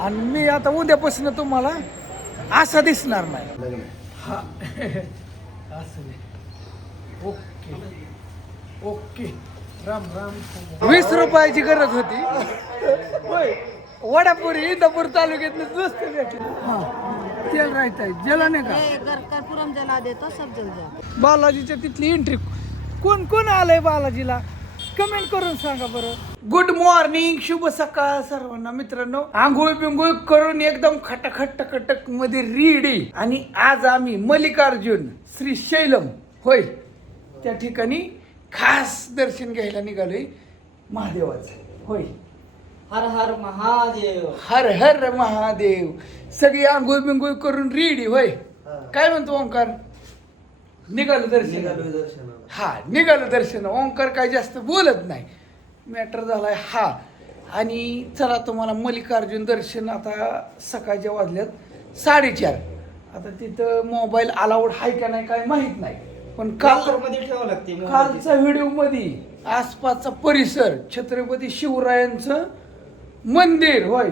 आणि मी आता उद्यापासून तुम्हाला असा दिसणार नाही. हा असं ओके ओके. राम राम. 20 रुपयाची गरज होती. होय वडापुरी इंदापूर तालुक्यातलं दोस्त भेटले. हा तेल राहत आहे जला नाही का कर्पूरम जला देतो सब जल जातो. बालाजीच्या तिथली एंट्री. कोण कोण आलंय बालाजीला कमेंट करून सांगा बरं. गुड मॉर्निंग, शुभ सकाळ सर्वांना मित्रांनो. आंघोळ बिंघोळ करून एकदम खटाखट टकटक मध्ये रेडी. आणि आज आम्ही मल्लिकार्जुन श्री शैलम होय त्या ठिकाणी खास दर्शन घ्यायला निघालोय महादेवाचं. होय हर हर महादेव. हर हर महादेव. सगळी आंघोळ बिंघोळ करून रेडी. होय काय म्हणतो ओंकार? निघालो दर्शन. हा निघालो दर्शन. ओंकार काय जास्त बोलत नाही. मॅटर झालाय हा. आणि चला तुम्हाला मल्लिकार्जुन दर्शन आता सकाळच्या वाजल्यात 4:30. आता तिथं मोबाईल अलाउड आहे का नाही काय माहित नाही. पण कालचा व्हिडिओ मध्ये आसपासचा परिसर छत्रपती शिवरायांचं मंदिर. होय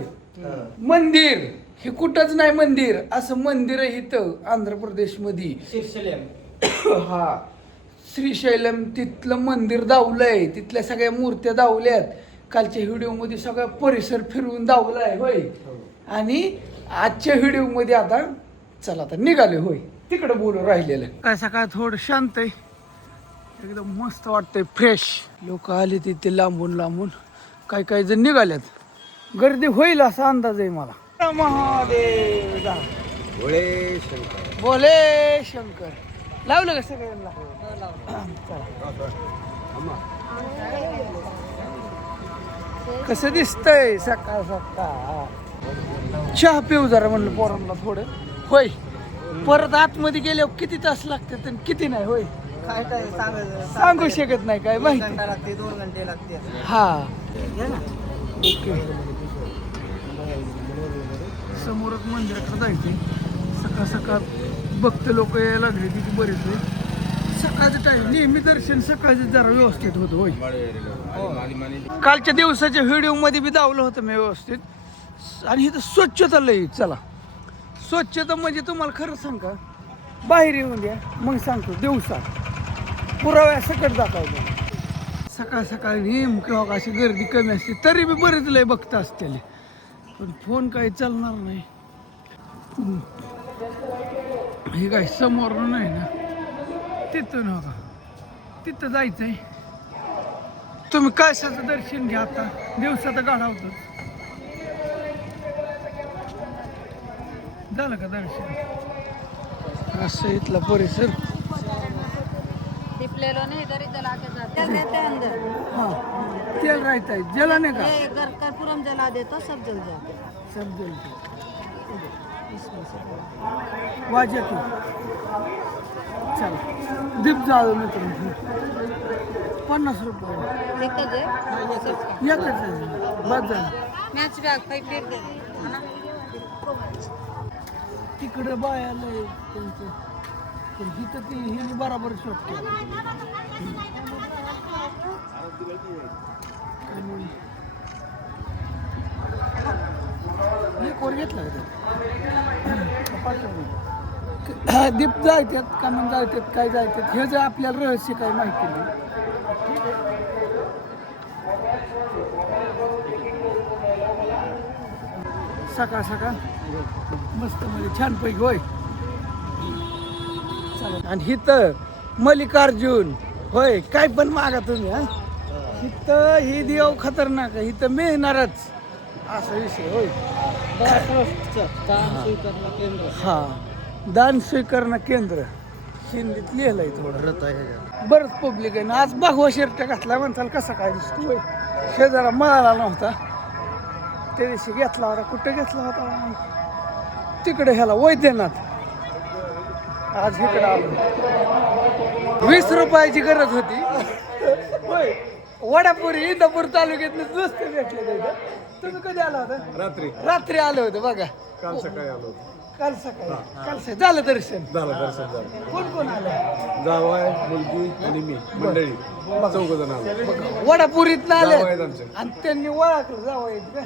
मंदिर हे कुठंच नाही मंदिर. असं मंदिर आहे इथं आंध्र प्रदेश मध्ये. हा श्रीशैलम तिथलं मंदिर दावलंय. तिथल्या सगळ्या मूर्त्या दावल्यात. कालच्या व्हिडिओ मध्ये सगळा परिसर फिरवून दावलाय. होय आणि आजच्या व्हिडिओ मध्ये आता चला आता निघाले. होय तिकडे बोलू राहिलेलं. काय सकाळ थोडं शांत आहे एकदम मस्त वाटतंय फ्रेश. लोक आले तिथे लांबून लांबून. काही काही जण निघाल्यात. गर्दी होईल असा अंदाज आहे मला. महादेव भोळे शंकर. बोले शंकर. लावलं का सगळ्यांना? कसं दिसतंय सकाळ सकाळ. चहा पिऊ जरा म्हणलं पोरांना थोडं. होय परत आतमध्ये गेल्यावर किती तास लागतात आणि किती नाही. होय काय सांगू शकत नाही काय माहिती. लागते 2 घंटे लागते. हा ओके. समोरच मंदिराकडे जायचंय. सकाळ सकाळ भक्त लोक यायला लागले तिथे बरेच वेळ. सकाळचं टाइम नेहमी दर्शन सकाळचं जरा व्यवस्थित होतं. होय कालच्या दिवसाच्या व्हिडिओ मध्ये बी दावलं होतं मी व्यवस्थित. आणि इथं स्वच्छता लई. चला स्वच्छता म्हणजे तुम्हाला खरं सांग का बाहेर येऊन द्या मग सांगतो. दिवसा पुराव्या सकट दाखवतो. सकाळ सकाळी नेमकं अशी गर्दी कमी असते तरी बी बरेच लय बघता असतील. पण फोन काही चालणार नाही. हे काय समोर नाही ना तिथून हो का तिथं जायचंय. तुम्ही कशाचं दर्शन घ्या आता दिवसाचं गाढा झालं का दर्शन. असं इथला परिसर. हा तेल राहत आहे जला नाही का कर्पूरम जला देतो सब जल जातो. सब जल वाजा की चला दीप जाळून येतो. 50 रुपये एकच आहे. एकच आहे बस झालं. Match bag 5 plate. तिकडे बायाला त्यांचं पण हिथं ती हिने बराबर शॉट केला. एक वर घेतला दीप जायच्यात का मग जायच्यात काय जायच्यात हे जर आपल्याला रहस्य काही माहिती नाही. सकाळ सकाळ मस्त मध्ये छानपैकी. होय आणि इथं मल्लिकार्जुन. होय काय पण मागा तुम्ही. हा इथं ही देव खतरनाक आहे. इथं मिळणारच असा विषय. होय हा दान स्वीकरण केंद्र हिंदीत लिहिलंय थोडं. बरंच पब्लिक आहे ना. आज भगवा शर्ट घातला म्हणताल कसा काय दिसतो. होय शेजारा मिळाला नव्हता त्या दिवशी घेतला होता. कुठं घेतला होता तिकडे ह्याला वैद्यनाथ. आज इकडे आलो. 20 रुपयाची गरज होती. होय वडापुरी इंदापूर तालुक्यातलं दोस्त भेटले. तुम्ही कधी आला होता? रात्री आलो होतं बघा. काल सकाळी आलो. काल सकाळी झालं दर्शन. झालं. कोण कोण आलं? जावय मुलगी आणि मी मंडळी 4 जण आलो. वडापुरीत आले जावई आहेत आमचे. आणि त्यांनी ओळखलं जावं का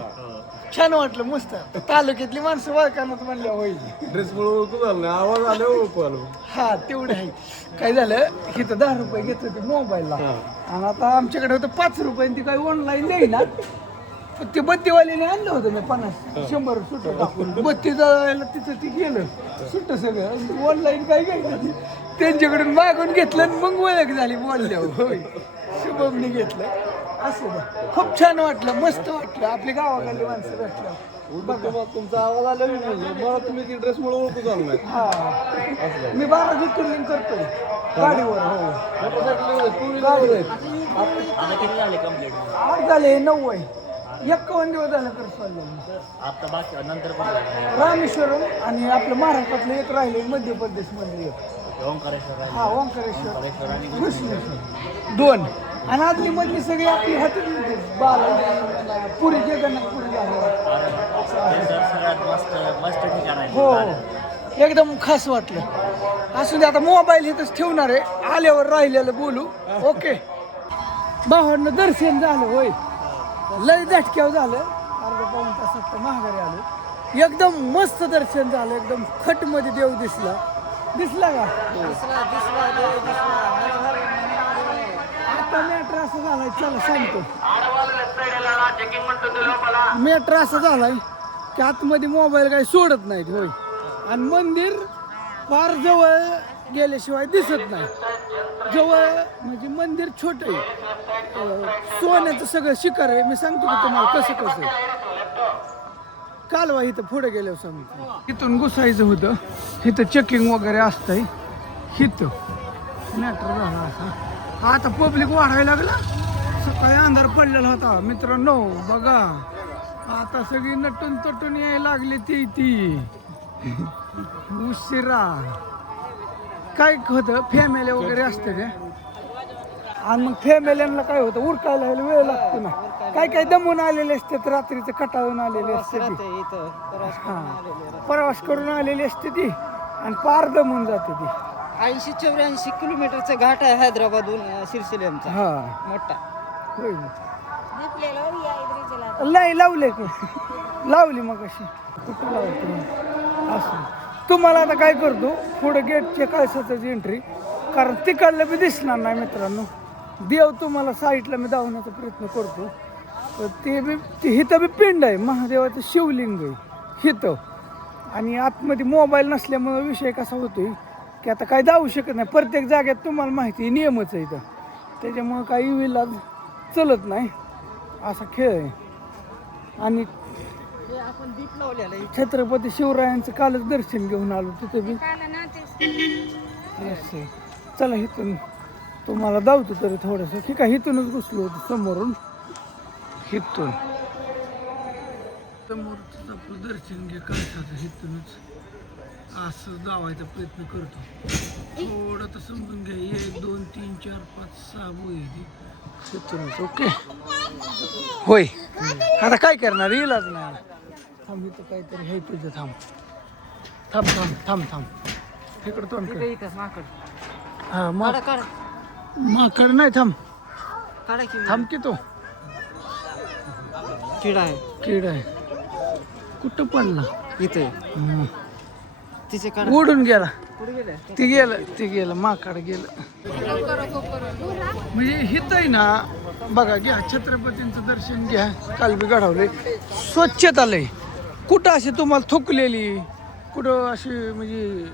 छान वाटलं मस्त तालुक्यातली माणसं वळखानात म्हणल्या होईल ड्रेसमुळे ओळखू झालं नाही आवाज आले ओळखू आलो हा तेवढं आहे काय झालं इथं 10 रुपये घेत होते मोबाईलला आणि आता आमच्याकडे होतं 5 रुपये आणि ती काही ऑनलाईन देईना पण ते बत्तीवाल्याने आणलं होतं मी 50-100 सुट टाकून बत्ती जायला तिथं ती गेलं सुट सगळं ऑनलाईन काय घ्यायचं त्यांच्याकडून मागून घेतलं आणि मग ओळख झाली बोलल्यावर होय शुभमने घेतलं असं बघ खूप छान वाटलं मस्त वाटलं आपली गावाकडली माणसं भेटलं तुमचा आवाज आला मला तुम्ही ती ड्रेसमुळे ओळखू झालं नाही हा मी 12 टूरिंग करतोय गाडीवर हो आठ झाले 9 आहे 51 दिवस झालं कर चाललं रामेश्वरम आणि आपलं महाराष्ट्रातलं एक राहिले मध्य प्रदेश मध्ये हा ओंकारेश्वर कृष्णेश्वर 2 आणि आदली मधली सगळी आपली हाती बाला पुरी जगन्नाथपुरी हो एकदम खास वाटलं असू दे आता मोबाईल इथंच ठेवणार आहे आल्यावर राहिलेलं बोलू ओके बाहेरनं दर्शन झालं होय लय झटक्यावर झालं अर्धा पाऊण तासात महागारी आलो एकदम मस्त दर्शन झालं एकदम खट मध्ये देव दिसला का आता मॅटर असं झालाय चला सांगतो मॅटर असं झालाय की आतमध्ये मोबाईल काही सोडत नाहीत होय आणि मंदिर फार जवळ गेल्याशिवाय दिसत नाही जवळ म्हणजे मंदिर छोट आहे सोन्याचं सगळं शिखर आहे मी सांगतो की तुम्हाला कसं कसं कालवा इथं पुढे गेल्यावर सांगतो इथून घुसायचं होतं इथं चेकिंग वगैरे असतंय इथं मॅटर झाला असा आता पब्लिक वाढायला लागला सकाळी अंधार पडलेला होता मित्रांनो बघा आता सगळी नटून तटून यायला लागली ती उशिरा काय होतं फॅमिली वगैरे असते ते आणि मग फॅमिल्यांना काय होतं उरकायला वेळ लागतो ना काय दमून आलेले असतात रात्रीचं कटाळून आलेले असते हा प्रवास करून आलेली असते ती आणि पार दमून जाते ती 80-84 किलोमीटरचा घाट आहे हैदराबादहून शिरसिलेमचा हा मोठा होय नाही लावली मग अशी कुठं लावते असं तुम्हाला आता काय करतो पुढे गेटच्या कळसाचं एंट्री कारण तिकडलं बी दिसणार नाही मित्रांनो देव तुम्हाला साईडला मी धावण्याचा प्रयत्न करतो तर ते बी हिथं बी पिंड आहे महादेवाचं शिवलिंग आहे हिथं आणि आतमध्ये मोबाईल नसल्यामुळे विषय कसा होतोय की आता काय जाऊ शकत नाही प्रत्येक जागेत तुम्हाला माहिती आहे नियमच आहे इथं त्याच्यामुळं काही विलाज चलत नाही असा खेळ आहे आणि आपण दीप लावलेला आहे छत्रपती शिवरायांचं कालच दर्शन घेऊन आलो तिथे बी असं चला इथून तुम्हाला धावतो तरी थोडंसं ठीक आहे इथूनच घुसलो होतो समोरून इथून समोरच आपलं दर्शन घे कळसाचं इथूनच असं जावायचा प्रयत्न करतो थोडं तर समजून घ्या 1 2 3 4 5 6 बोई इथूनच ओके होय आता काय करणार इलाज नाही थांब इथं काहीतरी हे तुझं थांब तिकडं तोंड कर हा माकड नाही थांब की तो किडा आहे कुठं पडला इथे तिचे उडून गेला पुढे गेले ते गेलं माकड गेलं म्हणजे हित आहे ना बघा घ्या छत्रपतींचं दर्शन घ्या काल बी घडवले स्वच्छता लय कुठं अशी तुम्हाला थुकलेली कुठं अशी म्हणजे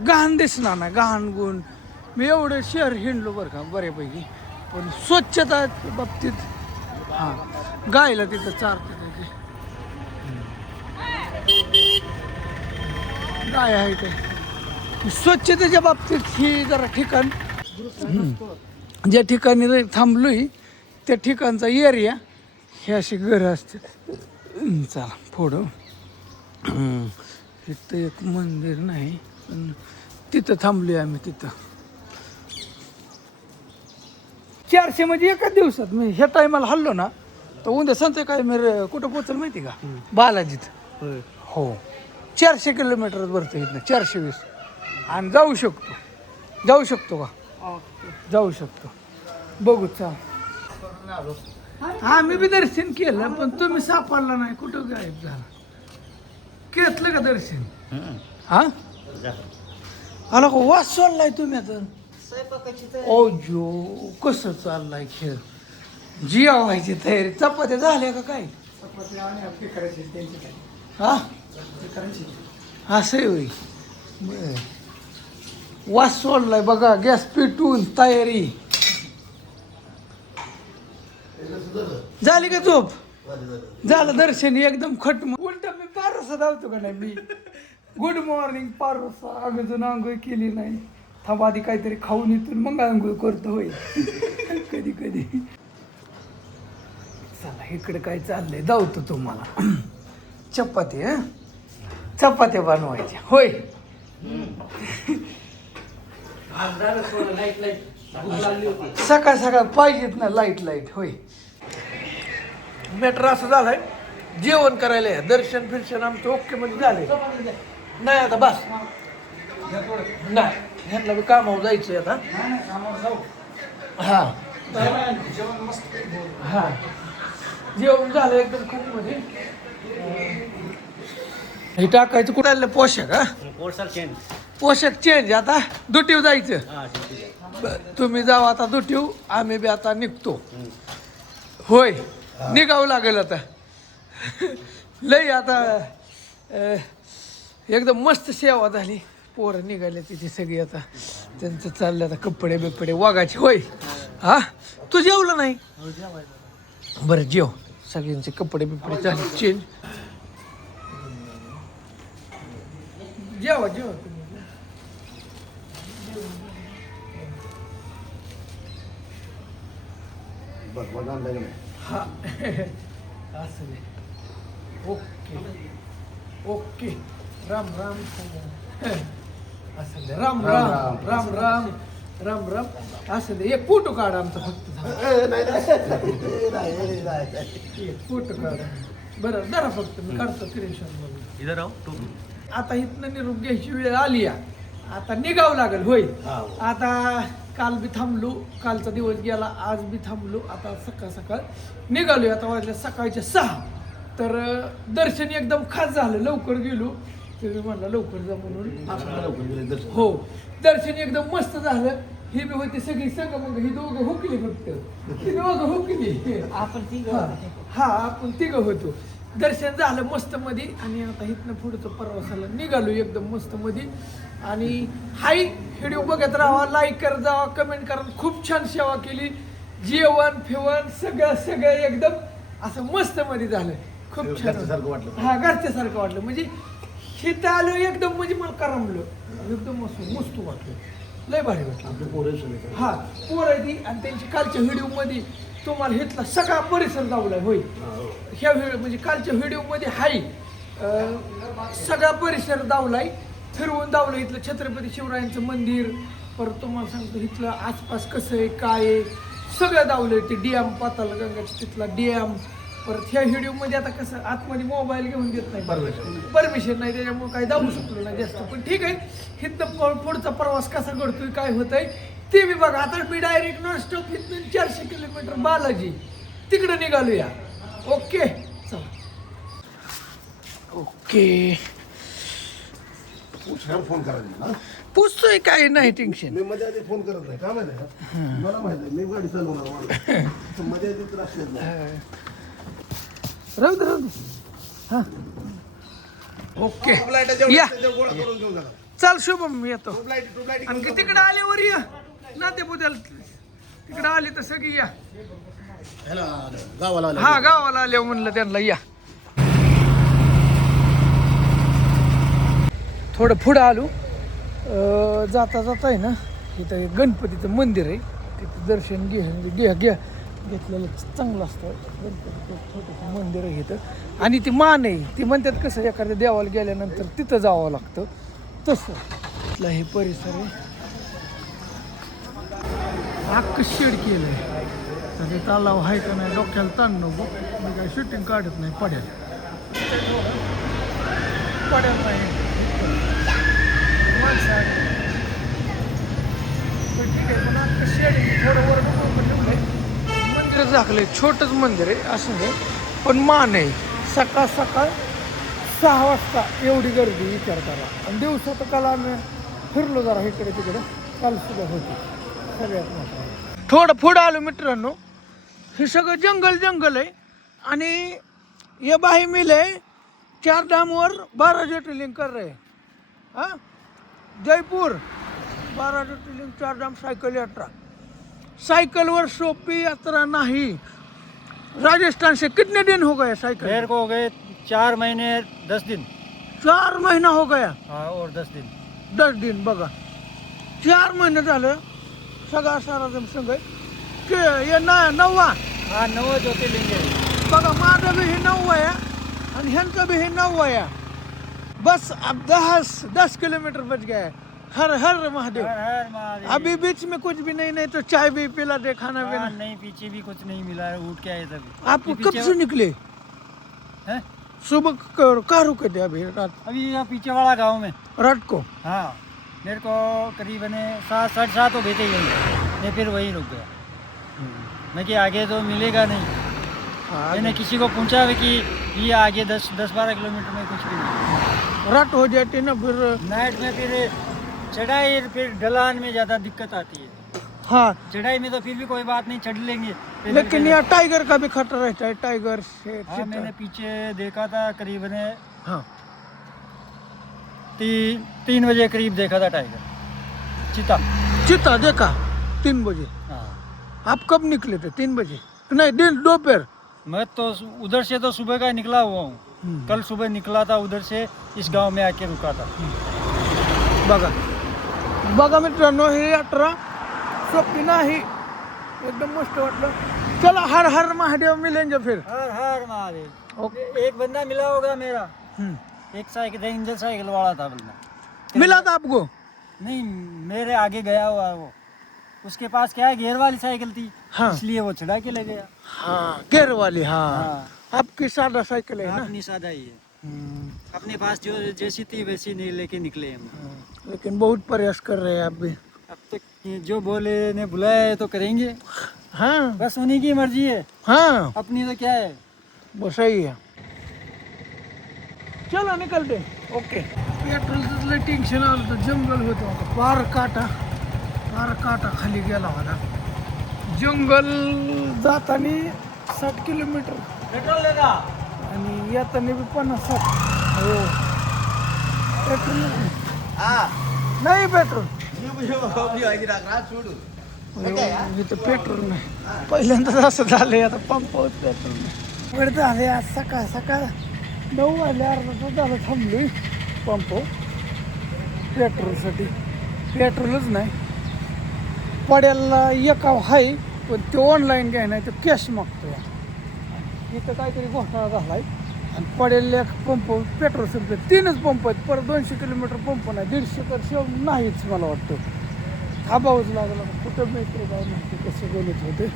घाण दिसणार नाही घाण गुण मी एवढं शहर हिंडलो बरं का बऱ्यापैकी पण स्वच्छता बाबतीत हां गायला तिथं चारते त्याची गाय आहे ते स्वच्छतेच्या बाबतीत ही जरा ठिकाण ज्या ठिकाणी थांबलोय त्या ठिकाणचा एरिया हे अशी घरं असतात चला पुढं इथं एक मंदिर नाही पण तिथं थांबलोय आम्ही तिथं 400 म्हणजे एकाच दिवसात मी ह्या टायमाला हल्लो ना तर उद्या संध्याकाळी मी कुठं पोचल माहिती का बालाजीत हो 400 किलोमीटर भरतं इथनं 420 आणि जाऊ शकतो का जाऊ शकतो बघू चाल आम्ही बी दर्शन केलं पण तुम्ही सापडला नाही कुठं गायब झाला घेतलं का दर्शन हा आला का वास चाललाय तुम्ही आता ओ जो कसं चाललाय खेळ जिवायची तयारी चपात्या झाल्या का काय हा असं होई बर वास सोडलाय बघा गॅस पेटून तयारी झाली का झोप झालं दर्शन एकदम खट उलट मी पारसा धावतो का नाही मी गुड मॉर्निंग पारसा अगोदर आंघोळ केली नाही थांबा आधी काहीतरी खाऊन येतून मग आंघोळ करतो होय कधी कधी चला इकडे काय चाललंय धावतो तुम्हाला चपाती चपात्या बनवायच्या होय सकाळ सकाळ पाहिजेत ना लाईट होय मॅटर असं झालंय जेवण करायला या दर्शन फिरशन आमचं ओके मध्ये झालंय नाही आता बस नाही ह्यांना बी कामावर जायचंय आता हा हा जेवण झालं एकदम खूप मध्ये हे टाकायचं कुठं आलं पोशाख पोशाख चेंज आता दुटीव जायचं तुम्ही जाऊ आता दुटीव आम्ही बी आता निघतो होय निघावं लागेल आता लय आता एकदम मस्त सेवा झाली पोरं निघाले तिथे सगळी आता त्यांचं चाललं आता कपडे बिपडे वागायचे होय हा तू जेवलं नाही बरं जेव सगळ्यांचे कपडे बिपडे झाले चेंज जेवा जेवा हा असं ओके ओके राम राम असं राम राम राम राम राम राम असं दे एक फोटो काढ आमचा फक्त एक फोटो काढ बरं जरा फक्त मी काढतो स्क्रीनशॉट आता इथनं निरोप घ्यायची वेळ आली आता निघावं लागेल होय आता काल बी थांबलो कालचा दिवस गेला आज बी थांबलो आता सकाळ सकाळ निघालो आता वाजल्या सकाळच्या 6 तर दर्शन एकदम खास झालं लवकर गेलो तुम्ही म्हणला लवकर जा म्हणून हो दर्शन एकदम मस्त झालं ही बी होती सगळी संग मग ही दोघं हुकली फक्त ही दोघं हुकली आपण तिघं हा आपण तिघं होतो दर्शन झालं मस्त मध्ये आणि आता इथनं पुढचं प्रवासाला निघालो एकदम मस्त मध्ये आणि हाय व्हिडिओ बघत राहा लाईक कर जावा कमेंट करा खूप छान सेवा केली जेवण फिवण सगळं एकदम असं मस्त मध्ये झालं खूप छान हा घरच्यासारखं वाटलं म्हणजे हिथं आलो एकदम म्हणजे मला करमलं एकदम मस्त वाटलं लय भारी वाटलं हा पोर आहे ती आणि त्यांची कालच्या व्हिडिओ मध्ये तुम्हाला हिथला सगळा परिसर दावलाय होय ह्या व्हिडिओ म्हणजे कालच्या व्हिडिओ मध्ये हाय सगळा परिसर दावलाय फिरवून दावलं इथलं छत्रपती शिवरायांचं मंदिर परत तुम्हाला सांगतो इथलं आसपास कसं आहे काय आहे सगळं दावलंय ते डॅम पाताळगंगाचा तिथला डॅम परत ह्या व्हिडिओमध्ये आता कसं आतमध्ये मोबाईल घेऊन देत नाही परमिशन नाही त्याच्यामुळे काही दावू शकलो नाही जास्त पण ठीक आहे इथनं पुढचा प्रवास कसा घडतोय काय होतंय ते मी बघा आता मी डायरेक्ट नॉनस्टॉप इथून 400 किलोमीटर बालाजी तिकडे निघालूया ओके चला ओके फोन करायला पुसतोय काय नाही टेन्शन मी मध्ये आधी फोन करत नाही का माहिती आहे मला माहिती आहे मी गाडी चालवणार मध्ये आधी त्रास देत नाही राहू दे हा ओके या गोळा करून घेऊन जा चल शुभम मी येतो ट्यूबलाईट आणि तिकडे आल्यावर या ना ते बुद्याला तिकडे आले तर सगळी या गावाला हा गावाला आल्यावर म्हणलं त्यांना या थोडं पुढं आलो जाता जाता आहे ना इथं एक गणपतीचं मंदिर आहे तिथं दर्शन घेतलेलं चांगलं असतं गणपतीचं छोटंसं मंदिर आहे इथं आणि ती मान आहे ती म्हणतात कसं एखाद्या देवाला गेल्यानंतर तिथं जावं लागतं तसं इथला हे परिसर आहे अख्खं शेड केलं आहे तर ते तलाव आहे का नाही डोक्याला ताण नको मी काय शूटिंग काढत नाही पड्याला नाही माणसं आहे पण ठीक आहे पण अख्खं शेड थोडं वर नको पण ठेवलंय मंदिर गेटच दाखले, छोटंच मंदिर आहे असं नाही, पण मान आहे. सकाळ सकाळ 6 वाजता एवढी गर्दी विचार करा. आणि दिवसा तर काल आम्ही फिरलो जरा इकडे तिकडे, काल सुद्धा होती सगळ्यात मोठा. थोडं पुढं आलो मित्रांनो, हे सगळं जंगल आहे. आणि ये बाही मिले 4 धामवर 12 ज्योतिर्लिंग कर रहे. हाँ, जयपुर 12 ज्योतिर्लिंग 4 धाम सायकल यात्रा. साइकिल सोपी यात्रा नहीं. राजस्थान से कितने दिन हो गए साइकिल? मेरे को हो गए 4 महीने 10 दिन. 4 महीना हो गया. हाँ, और 10 दिन. 10 दिन बघा, 4 महिने झालं सगळा सारा जण संघ हे 9वा. हाँ, 9 ज्योतिर्लिंग है. बघा माझं बी हे 9 आहे आणि ह्यांचं बी हे 9 आहे. बस अब 10 किलोमीटर बच गया है. हर हर महादेव. हर हर महादेव. अभी बीच में कुछ भी नहीं तो चाय भी पिला दे, खाना हाँ, पीना. नहीं, पीछे भी कुछ नहीं मिला है, उठ के आए तभी. आप ये कब पीछे- से निकले? हैं? सुबह कहाँ रुके थे अभी रात? अभी यहाँ पीछे वाला गांव में. रात को. हाँ, मेरे को करीबन 7 साढ़े 7 हो गए थे यहीं. मैं फिर वहीं रुक गया. मैं कि आगे तो मिलेगा नहीं. हाँ, मैंने किसी को पूछा भी कि ये आगे 10-12 किलोमीटर में कुछ भी नहीं. रात हो जाती ना फिर. नाइट में फिर चढ़ाई, फिर ढलान में ज़्यादा दिक्कत आती है. हाँ, चढ़ाई में तो फिर भी कोई बात नहीं, चढ़ लेंगे. लेकिन यहाँ टाइगर का भी खतरा रहता है. टाइगर से हाँ, मैंने पीछे देखा था करीबन हाँ 3 बजे करीब देखा था टाइगर, चीता देखा 3 बजे. हाँ. आप कब निकले थे? 3 बजे नहीं, दिन दोपहर. मैं तो उधर से तो सुबह का निकला हुआ हूँ. कल सुबह निकला था उधर से, इस गांव में आके रुका था. बघा बघा मित्रांनो, ही यात्रा सोपी नाही, एकदम मस्त वाटलं. चला, हर हर महादेव मिलेंगे फिर. हर हर महादेव. ओके. एक बंदा मिला होगा मेरा, हम्म. एक साइकिल इंजन साइकिल वाला था बंदा. मिला था आपको? नहीं, मेरे आगे गया हुआ है वो. उसके पास क्या है, गियर वाली साइकिल थी. हाँ. इसलिए वो चढ़ा के ले गया. हाँ, गेर वाली. हाँ, हाँ. आपकी सादा साइकिल है ना. अपनी सादा ही है. हम्म. अपने पास जो जैसी थी वैसी नहीं लेके निकले हम. लेकिन बहुत प्रयास कर रहे हैं आप भी. अब तक ये जो बोले ने बुलाया है तो करेंगे. हाँ बस उन्हीं की मर्जी है, हाँ, अपनी तो क्या है. वो सही है. चलो निकलते. ओके. पेट्रोलचं टेन्शन आलं तर जंगल होतं. पार काटा खाली गेला होता. जंगल जाताना 60 किलोमीटर पेट्रोल लेगा. आणि येताना बी 50-60. हो, पेट्रोल नाही. पेट्रोल इथं पेट्रोल नाही. पहिल्यांदाच असं झालंय. आता पंपावर पेट्रोल नाही. वेळ झाले आज सकाळ 9 वाजले. अर्धा तास झालं थांबलोय पंपावर पेट्रोलसाठी. पेट्रोलच नाही. पड्याला एका आहे, पण ते ऑनलाईन काय नाही, तर कॅश मागतोय. इथं काहीतरी घोटाळा झालाय. आणि पडेल पंप पेट्रोल संपले. 3च पंप आहेत. परत 200 किलोमीटर पंप नाही. 150 तर शेव नाहीच मला वाटतं. थांबावंच लागलं. कुठं मिळते काय माहिती कसं गणित होते.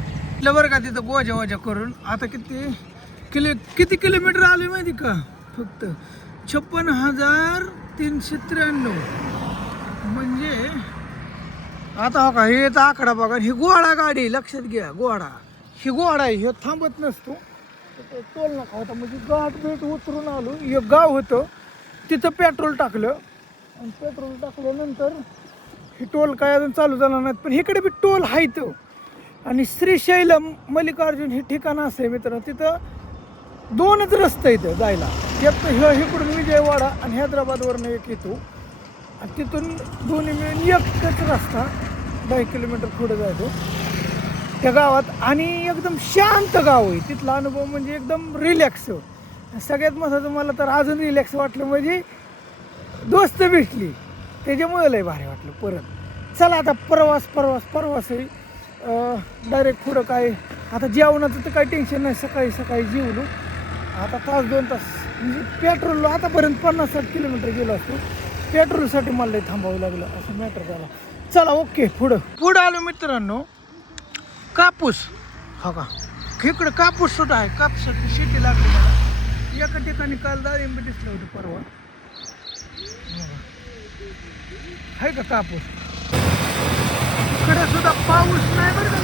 बरं का तिथं बोजा करून. आता किती किलोमीटर आले माहिती का? फक्त 56,393. म्हणजे आता हो का, हे तर आकडा बघा. ही घोडा गाडी लक्षात घ्या. ही घोडा आहे. हे थांबत नसतो. टोल नाका होता. म्हणजे गाठ भेट उतरून आलो. एक गाव होतं, तिथं पेट्रोल टाकलं. आणि पेट्रोल टाकल्यानंतर हे टोल काय अजून चालू झालं नाहीत, पण इकडे बी टोल आहे तो. आणि श्रीशैलम मल्लिकार्जुन हे ठिकाण असं आहे मित्रांनो. तिथं 2च रस्ते इथं जायला. एक तर इकडून विजयवाडा आणि हैदराबादवरनं एक येतो. आणि तिथून दोन्ही मिळून एकच रस्ता 10 किलोमीटर पुढे जायचो त्या गावात. आणि एकदम शांत गाव आहे. तिथला अनुभव म्हणजे एकदम रिलॅक्स. सगळ्यात महत्त्वाचं मला तर अजून रिलॅक्स वाटलं म्हणजे दोस्त भेटली, त्याच्यामुळे लय भारी वाटलं. परत चला आता प्रवास आहे. डायरेक्ट पुढं काय आता जेवणाचं तर काही टेन्शन नाही. सकाळी जेवलो. आता 1-2 तास म्हणजे पेट्रोल आतापर्यंत 50-60 किलोमीटर गेलो असतो. पेट्रोलसाठी मला लय थांबावं लागलं. असं मॅटर झालं. चला ओके. पुढं आलो मित्रांनो. कापूस हो का, इकडं कापूस सुद्धा आहे. कापसाची शेती लागली मला. एका ठिकाणी काल डाळिंब दिसलं होतं परवा. आहे का कापूस? इकडे सुद्धा पाऊस नाही बरं का.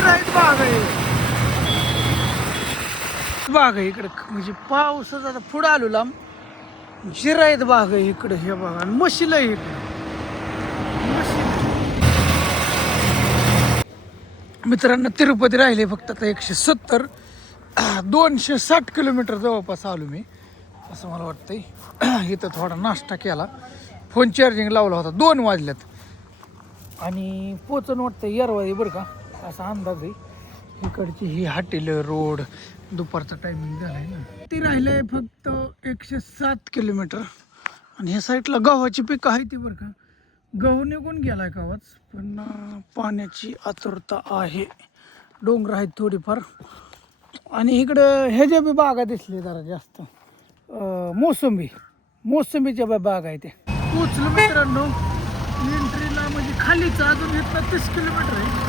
जिरायत बाग आहे, बाग आहे इकडे. म्हणजे पावसाचा आता पुढं आलो लांब, जिरायत बाग आहे इकडे. हे बघा, आणि म्हशीला आहे इकडे. मित्रांनो, तिरुपती राहिले फक्त आता 170, 260 किलोमीटर जवळपास आलो मी असं मला वाटतंय. इथं थोडा नाश्ता केला, फोन चार्जिंग लावला होता, 2 वाजल्यात आणि पोचून वाटतं येरवाडी बरं का, असा अंदाज आहे. इकडची ही हॉटेल रोड, दुपारचा टायमिंग झालाय ना. ती राहिलंय फक्त 107 किलोमीटर. आणि ह्या साईडला गव्हाची पिकं आहे ती बरं का. गहू निघून गेलाय गावात, पण पाण्याची आतुरता आहे. डोंगर आहेत थोडीफार. आणि इकडं ह्याच्या बी बागा दिसले जरा जास्त, मोसंबीच्या बाग आहे. ते पोचलो मित्रांनो एंट्रीला, म्हणजे खालीच अजून इथं 30 किलोमीटर आहे.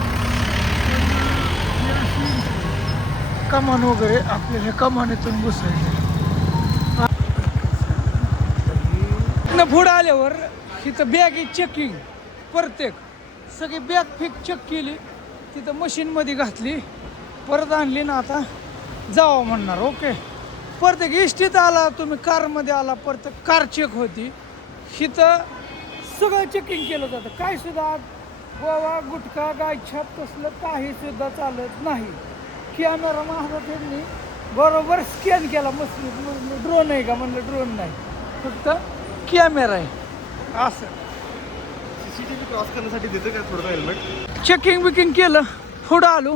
कमान वगैरे आपल्या ह्या कमानीतून घुसायचं. पुढं आल्यावर तिथं बॅग चेकिंग, प्रत्येक सगळी बॅग फिक चेक केली, तिथं मशीनमध्ये घातली, परत आणली ना. आता जावं म्हणणार. ओके, प्रत्येक इष्टीत आला तुम्ही, कारमध्ये आला, प्रत्येक कार चेक होती. इथं सगळं चेकिंग केलं जातं. काय सुद्धा गोवा गुटखा गायछाप तसलं काही सुद्धा चालत नाही. कॅमेरा माझा त्यांनी बरोबर स्कॅन केला. मस्त ड्रोन आहे का म्हणलं, ड्रोन नाही, फक्त कॅमेरा आहे. असं सीसीटीव्ही क्रॉस करण्यासाठी देतं काय थोडं हेल्मेट? चेकिंग बिकिंग केलं, पुढं आलो,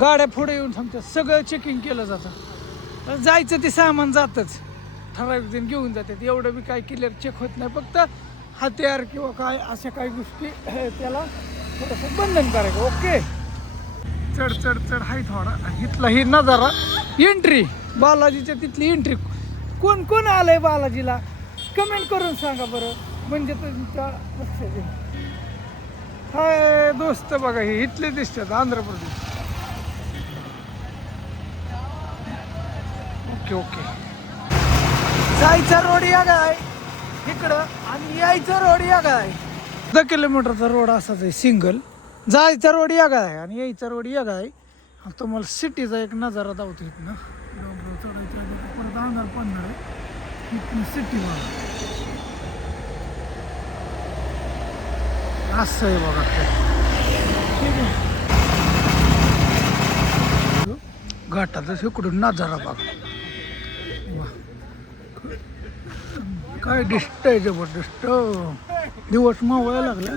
गाड्या पुढे येऊन थांबतात, सगळं चेकिंग केलं जातं. जायचं ते सामान जातच, ठराविक दिन घेऊन जातात. एवढं बी काय क्लिअर चेक होत नाही. फक्त हत्यार किंवा काय अशा काही गोष्टी त्याला थोडंसं बंधन करायचं. ओके, चढ चढ चढ हाय थोडा. इथला ही नजारा, एंट्री बालाजीच्या तिथली एंट्री. कोण कोण आलंय बालाजीला कमेंट करून सांगा बरं, म्हणजे तुमच्या लक्षात येईल. हाय दोस्त बघा, हे इथले दिसतात, आंध्र प्रदेश. ओके ओके, जायचा रोड या काय इकडं आणि यायचा रोड या काय. 10 किलोमीटरचा रोड असाच आहे, सिंगल. जायचा रोड या काय आणि यायचा रोड या काय. तुम्हाला सिटीचा एक नजारा दावतो इथनं. डोंगर चढायच्या आधी परत अंधार पडणार आहे. इथनं सिटी बघा, असं आहे बघा. ठीक आहे, घाटातच इकडून नजारा बघा. काय दिसतंय जबरदस्त. दिवस मावळायला लागला.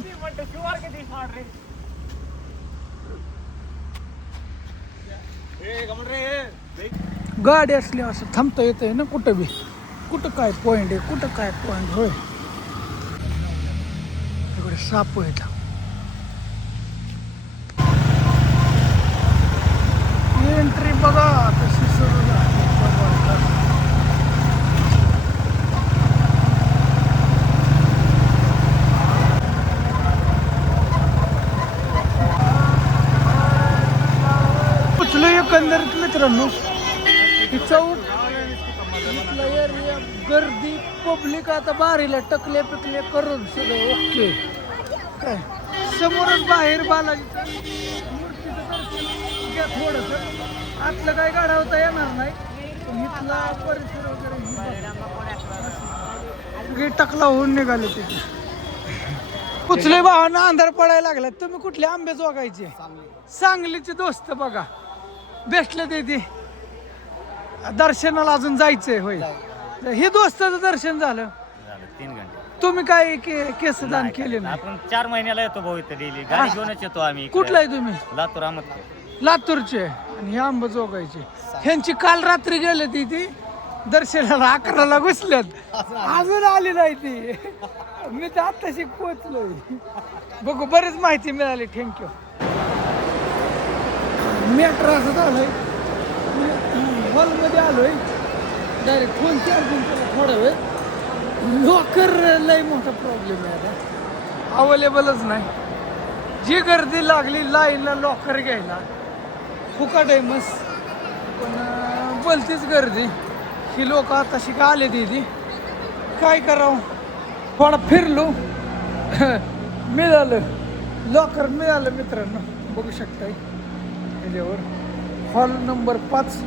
गाडी असली असं थांबता येतंय ना कुठं बी. कुठं काय पॉइंट आहे, कुठं काय पॉइंट. होय, इकडे साप आहेत. एंट्री बघा कशी सुरू झाली. पोचलो एकंदरीत मित्रांनो. ही चौक, इथला एरिया, गर्दी, पब्लिक आता बारीला टकले पिकले करून सगळं ओके. काय समोरच बाहेर बालाजीचं मूर्तीचं दर्शन घ्या थोडंसं. आतलं काय गाढवता येणार नाही, पण इथला परिसर वगैरे टकला होऊन निघाले तिथे. कुठले भावांना अंधार पडायला लागला. तुम्ही कुठले आंबे जोगायचे? सांगलीचे दोस्त बघा भेटले ते दर्शनाला. अजून जायचंय होय. हे दोस्ताचं दर्शन झालं. 3 घंटे. तुम्ही काय केस दान केले ना? आपण 4 महिन्याला येतो भाऊ इथे डेली. गाडी घेऊनच येतो आम्ही. कुठला आहे तुम्ही? लातूर अहमदपूर. लातूरचे. आणि हे आंबे जोगायचे. ह्यांची काल रात्री गेले ती दर्शनाला 11ला घुसल्यात, अजून आली नाही ती. मी तर आत्ताशी पोचलोय. बघू, बरीच माहिती मिळाली. थँक्यू. मॅटर असं झालंय, हॉलमध्ये आलोय, डायरेक्ट फोन चार्जिंग केला थोडा वेळ. लॉकर लय मोठा प्रॉब्लेम आहे आता, अवेलेबलच नाही. जी गर्दी लागली लाईनला लॉकर घ्यायला, फुकट आहे मस्त, पण बोलतीच गर्दी. ही लोक आता शिका आले तिथे. काय करावं, थोडा फिरलो, मिळालं लॉकर मिळालं मित्रांनो. बघू शकताय ह्याच्यावर हॉल नंबर 5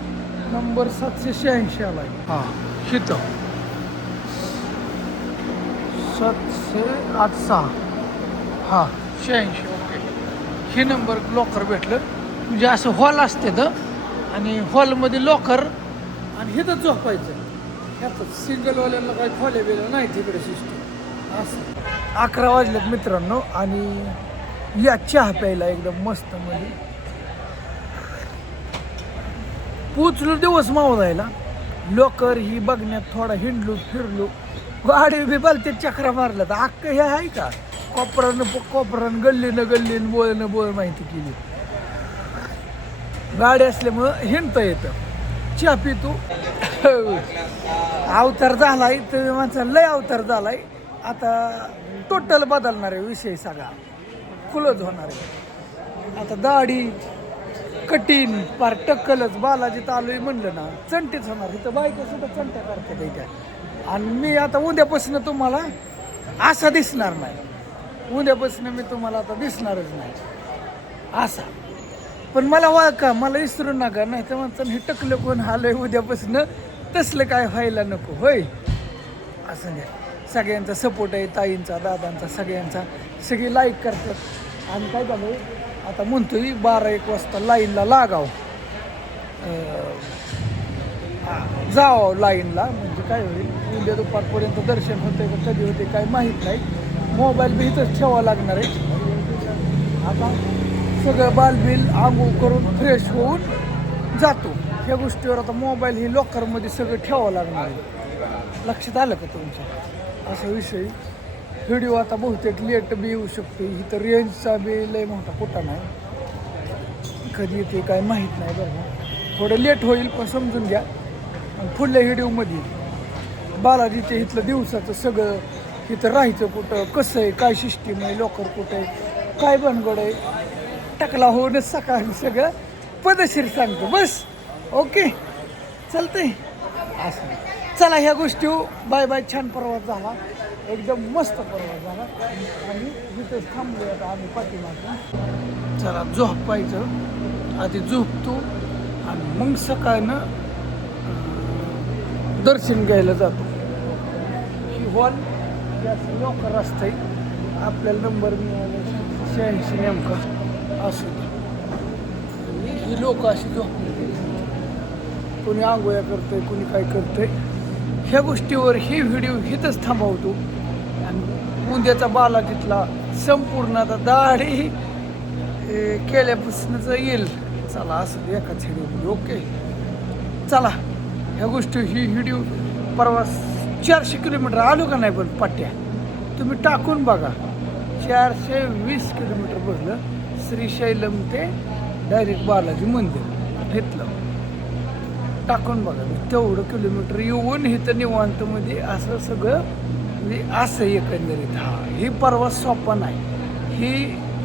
नंबर 786 आला आहे. हां हिथं 786 हां 86. ओके हे नंबर लॉकर भेटलं. म्हणजे असं हॉल असते तर आणि हॉलमध्ये लॉकर आणि हिथं झोपायचं. ह्यातच सिंगलवाल्याला काही खोल्या बिलं नाही तिकडे सिस्टम. असं 11 वाजलेत मित्रांनो आणि या चहा प्यायला एकदम मस्त मध्ये पोचलो. दिवस मावळायला लॉकर ही बघण्यात थोडा हिंडलो फिरलो. गाडी बी बालते चक्रा मारल्या तर अख्खं हे आहे का कोपरानं गल्लीनं बोळ माहिती केली. गाडी असल्यामुळं हिंडता येतं. चहा पितो. अवतार झालाय तर माणसा लय अवतार झालाय. आता टोटल बदलणार आहे विषय सगळा खुलच होणार आहे. आता दाढी कठीण पार टक्कलच. बालाजीत आलोय म्हणलं ना चंटीच होणार. इथं बायका सुद्धा चंट्या करतात इथे. आणि मी आता उद्यापासून तुम्हाला असा दिसणार नाही. उद्यापासून मी तुम्हाला आता दिसणारच नाही असा. पण मला वाळका मला विसरू नका नाही तर म्हणतात हे टकलं कोण आलंय उद्यापासून तसलं काय व्हायला नको. होय असं नाही. सगळ्यांचा सपोर्ट आहे ताईंचा दादांचा सगळ्यांचा. सगळे लाईक करतात. आणि काय झालं आता म्हणतोय 12-1 वाजता लाईनला लागाव जावं लाईनला. म्हणजे काय होईल उद्या दुपारपर्यंत दर्शन होतंय का कधी होते काय माहीत नाही. मोबाईल बी इथंच ठेवावं लागणार आहे. आता सगळं बालबिल आंघोळ करून फ्रेश होऊन जातो. ह्या गोष्टीवर आता मोबाईल ही लॉकरमध्ये सगळं ठेवावं लागणार आहे. लक्षात आलं का तुमच्या असा विषय. व्हिडिओ आता बहुतेक लेट बी येऊ शकतो. इथं रेंजचा बी लय मोठा कुठं नाही. कधी येते काय माहीत नाही बरं का. थोडं लेट होईल पण समजून घ्या. आणि पुढल्या व्हिडिओमध्ये बालाजीचे इथलं दिवसाचं सगळं इथं राहायचं कुठं कसं आहे काय सिस्टीम आहे लॉकर कुठं आहे काय बनगड आहे टाकला होऊनच सकाळी सगळं पदशीर सांगतो. बस ओके चालतंय असं. चला ह्या गोष्टी बाय बाय. छान प्रवास झाला एकदम मस्त प्रवास झाला. आणि इथंच थांबलो आता आम्ही पाठीमागून. चला झोपायचं आधी झोपतो आणि मग सकाळनं दर्शन घ्यायला जातो. ही हॉल जास्त लवकर असते. आपल्याला नंबर मिळाला 86 नेमका असू दे. ही लोक अशी झोपली कोणी आंघोळ्या करतंय कोणी काय करतंय. ह्या गोष्टीवर ही व्हिडिओ इथंच थांबवतो. आणि उद्याचा बालाजीतला संपूर्ण आता दाढी केल्यापासूनच येईल. चला असं दे एकाच व्हिडिओ. ओके चला ह्या गोष्टी ही व्हिडिओ परवा 400 किलोमीटर आलो का नाही पण पट्ट्या तुम्ही टाकून बघा. 420 किलोमीटर भरलं श्रीशैलम ते डायरेक्ट बालाजी मंदिर घेतलं. टाकून बघा तेवढं किलोमीटर येऊन इथं निवांतमध्ये असं सगळं म्हणजे असं एकंदरीत. हा ही प्रवास सोपा नाही. ही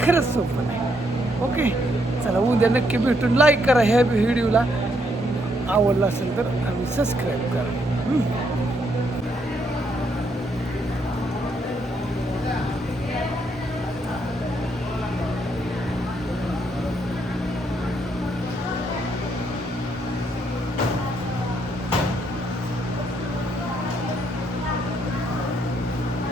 खरंच सोपं नाही. ओके चला उद्या नक्की भेटून. लाईक करा ह्या व्हिडिओला आवडला असेल तर आणि सबस्क्राईब करा.